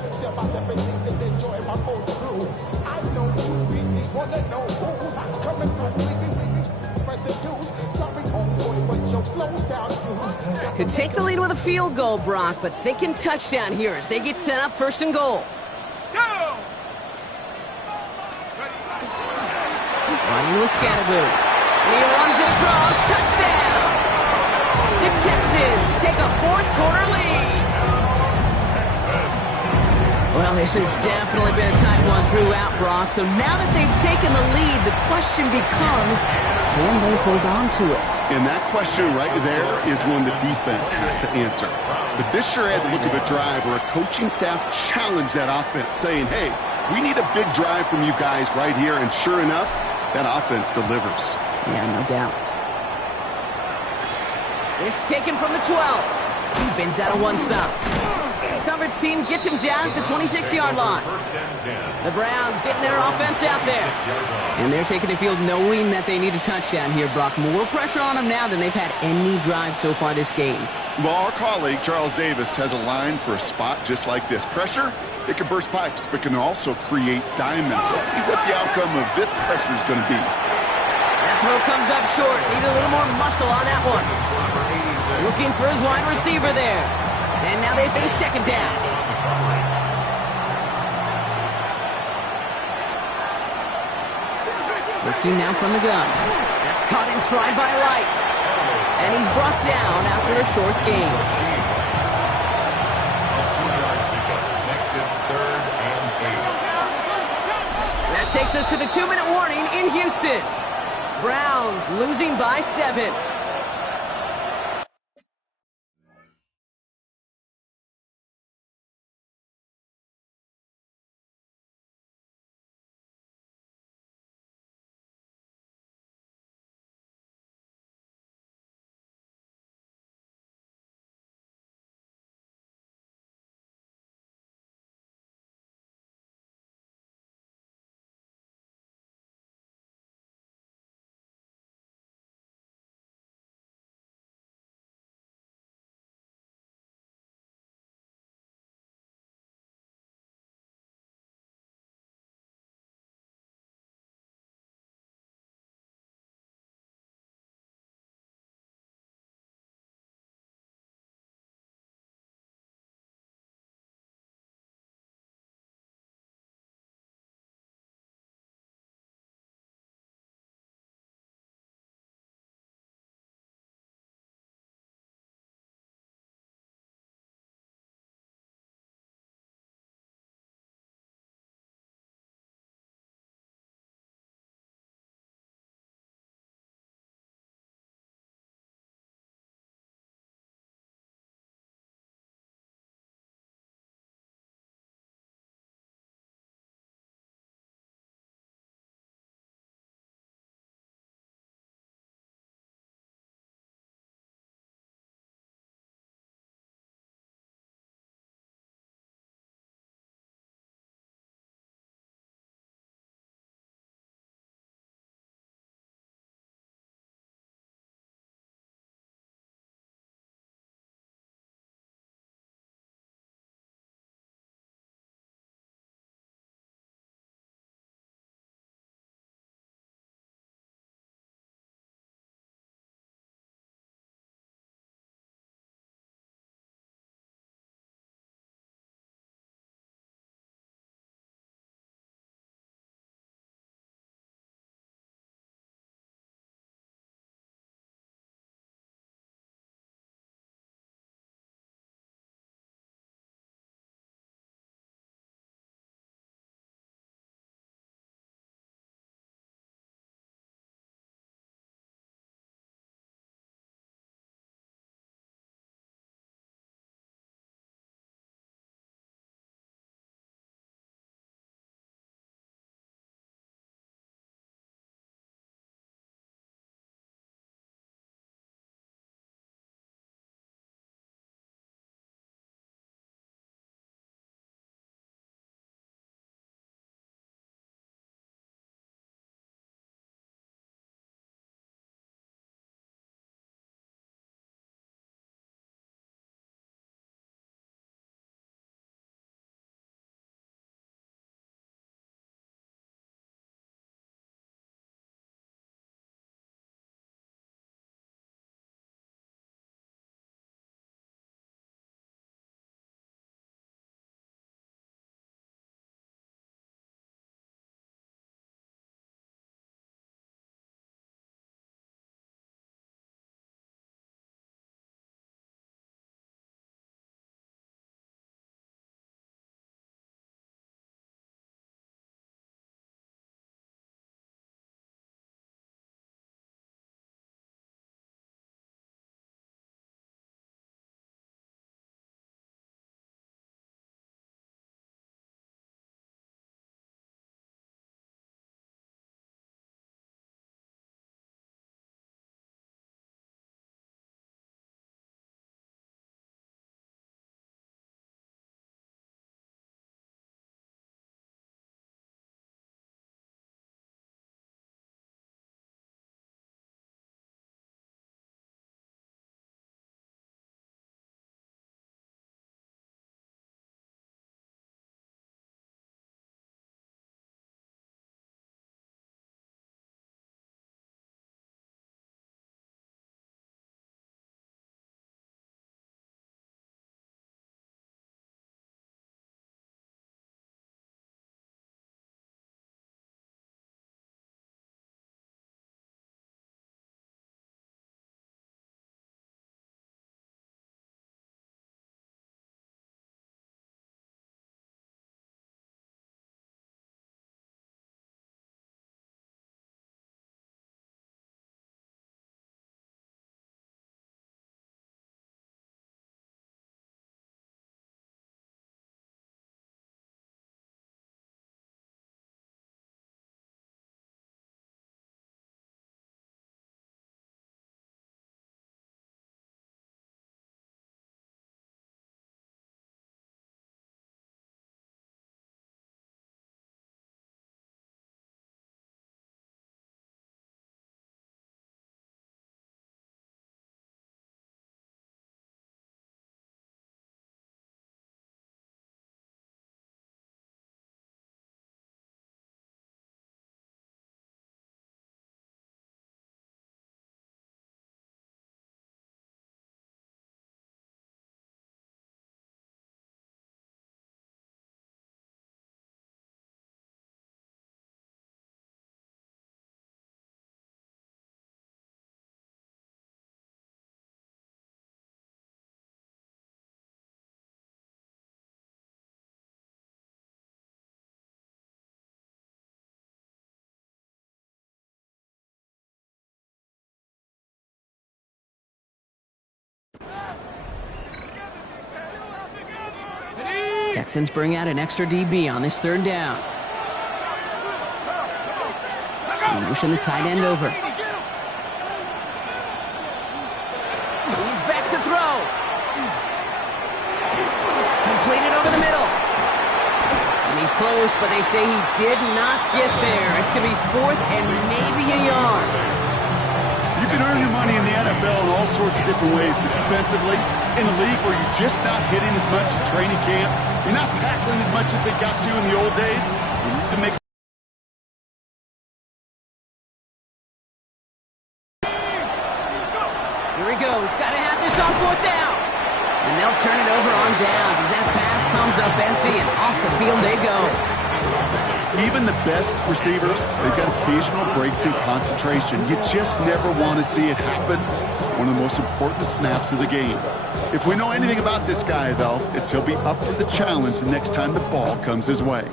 Could take the lead with a field goal, Brock, but thinking touchdown here as they get set up 1st and goal. Running with Scatterby. And he runs it across. Touchdown! The Texans take a 4th quarter lead. Well, this has definitely been a tight one throughout, Brock. So now that they've taken the lead, the question becomes, can they hold on to it? And that question right there is one the defense has to answer. But this sure had the look of a drive where a coaching staff challenged that offense, saying, hey, we need a big drive from you guys right here. And sure enough, that offense delivers. Yeah, no doubt. This taken from the 12. Spins out of one side. Coverage team gets him down at the 26-yard line. First and 10. The Browns getting their offense out there. And they're taking the field knowing that they need a touchdown here, Brock. More pressure on them now than they've had any drive so far this game. Well, our colleague, Charles Davis, has a line for a spot just like this. Pressure, it can burst pipes, but can also create diamonds. Let's see what the outcome of this pressure is going to be. That throw comes up short. Need a little more muscle on that one. Looking for his wide receiver there. And now they face second down. Looking now from the gun. That's caught in stride by Rice. And he's brought down after a short gain. A 2-yard pickup. Makes it 3rd and 8. That takes us to the 2-minute warning in Houston. Browns losing by 7. Texans bring out an extra DB on this third down. They motion the tight end over. He's back to throw. Completed over the middle. And he's close, but they say he did not get there. It's going to be 4th and maybe a yard. You can earn your money in the NFL in all sorts of different ways, but defensively, in a league where you're just not hitting as much in training camp, you're not tackling as much as they got to in the old days, you can make Here he goes. Got to have this on 4th down. And they'll turn it over on downs as that pass comes up empty and off the field they go. even the best receivers, they've got occasional breaks in concentration. You just never want to see it happen. One of the most important snaps of the game. If we know anything about this guy, though, it's he'll be up for the challenge the next time the ball comes his way.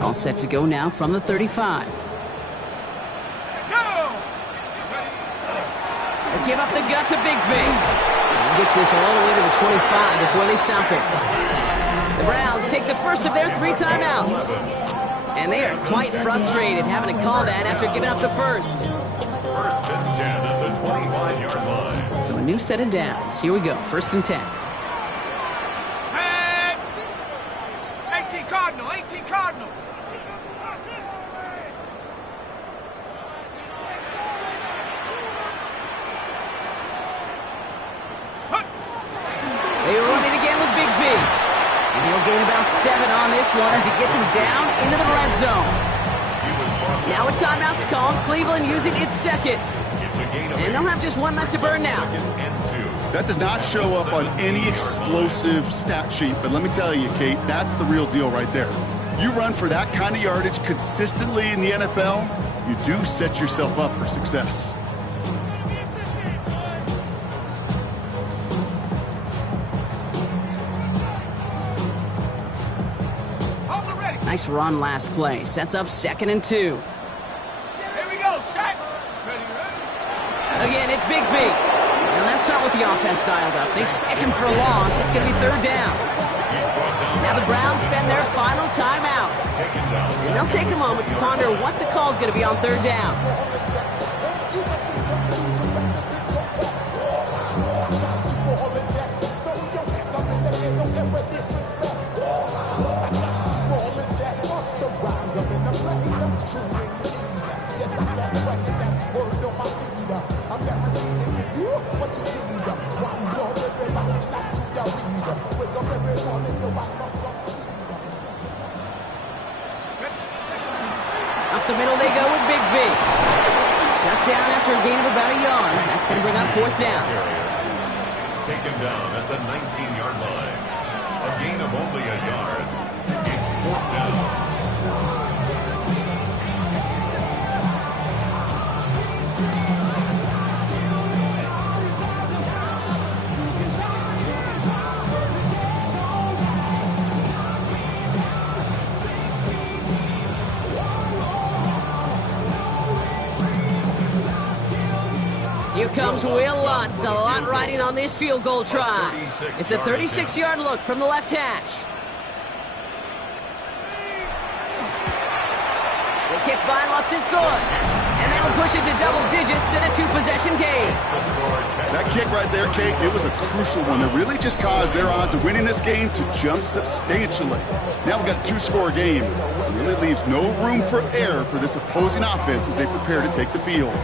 All set to go now from the 35. They give up the gut to Bigsby. He gets this all the way to the 25 before they stop it. The Browns take the first of their 3 timeouts. And they are quite frustrated having to call that after giving up the first. 1st and 10 at the 25-yard line. So a new set of downs. Here we go, 1st and 10. 18 Cardinal, 18 Cardinal. They run it again with Bigsby. And he'll gain about 7 on this one as he gets him down into the red zone. Now a timeout's called. Cleveland using its second. And they'll have just 1 left to burn now. That does not show up on any explosive stat sheet, but let me tell you, Kate, that's the real deal right there. You run for that kind of yardage consistently in the NFL, you do set yourself up for success. Nice run last play. Sets up 2nd and 2. Here we go, Shaq. Again, it's Bigsby. Now that's not what the offense dialed up. They stick him for a loss. It's going to be 3rd down. Now the Browns spend their final timeout. And they'll take a moment to ponder what the call is going to be on 3rd down. Up the middle they go with Bigsby. Shut down after a gain of about a yard. That's going to bring up 4th down. Taken down at the 19-yard line. A gain of only a yard. It's 4th down. Here comes Will Lutz. A lot riding on this field goal try. It's a 36-yard look from the left hash. The kick by Lutz is good. And that'll push it to double digits in a 2-possession game. That kick right there, Kate, it was a crucial one that really just caused their odds of winning this game to jump substantially. Now we've got a 2-score game. It really leaves no room for error for this opposing offense as they prepare to take the field.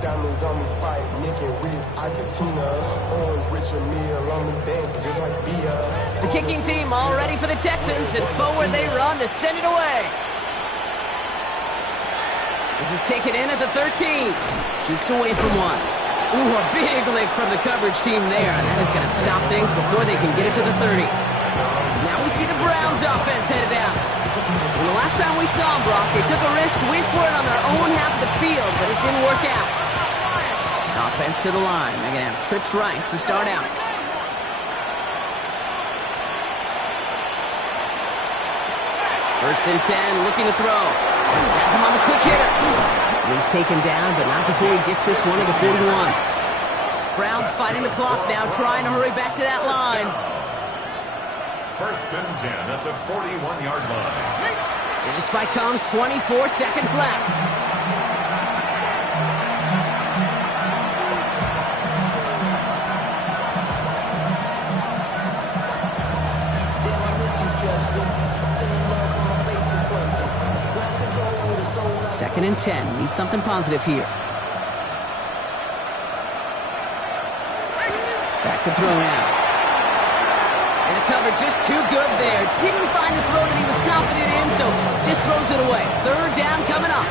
Diamonds Diamonds on me fight, Nick and Reese, Iketina. Orange Richard Mille on me dancing just like Bia. The kicking team all ready for the Texans, and forward they run to send it away. This is taken in at the 13. Jukes away from one. Ooh, a big lick from the coverage team there, and that is going to stop things before they can get it to the 30. Now we see the Browns offense headed out. And the last time we saw them, Brock, they took a risk, went for it on their own half of the field, but it didn't work out. Offense to the line. They're going to have trips right to start out. First and 10, looking to throw. Has him on the quick hitter. He's taken down, but not before he gets this one to the 41. Browns fighting the clock now, trying to hurry back to that line. First and 10 at the 41-yard line. And the spike comes, 24 seconds left. Second and 10. Need something positive here. Back to throw now. And the cover just too good there. Didn't find the throw that he was confident in, so just throws it away. Third down coming up.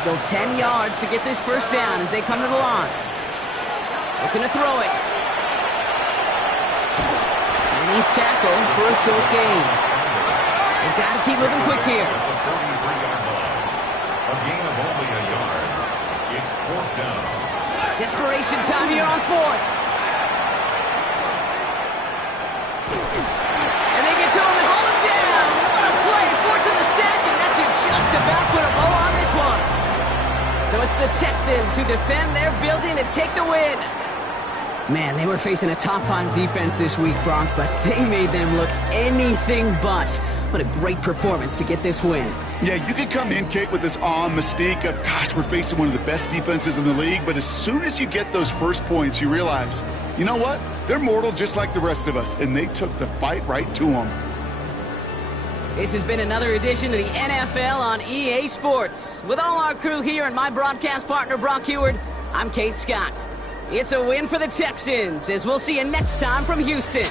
Still 10 yards to get this first down as they come to the line. Looking to throw it. And he's tackled for a short gain. They've got to keep moving quick here. A gain of only a yard. It's fourth down. Desperation time here on fourth. And they get to him and hold him down. What a play, forcing the sack, and that should just about put a bow on this one. So it's the Texans who defend their building and take the win. Man, they were facing a top-5 defense this week, Brock, but they made them look anything but. What a great performance to get this win. Yeah, you could come in, Kate, with this mystique of, gosh, we're facing one of the best defenses in the league, but as soon as you get those first points, you realize, you know what? They're mortal just like the rest of us, and they took the fight right to them. This has been another edition of the NFL on EA Sports. With all our crew here and my broadcast partner, Brock Heward, I'm Kate Scott. It's a win for the Texans, as we'll see you next time from Houston.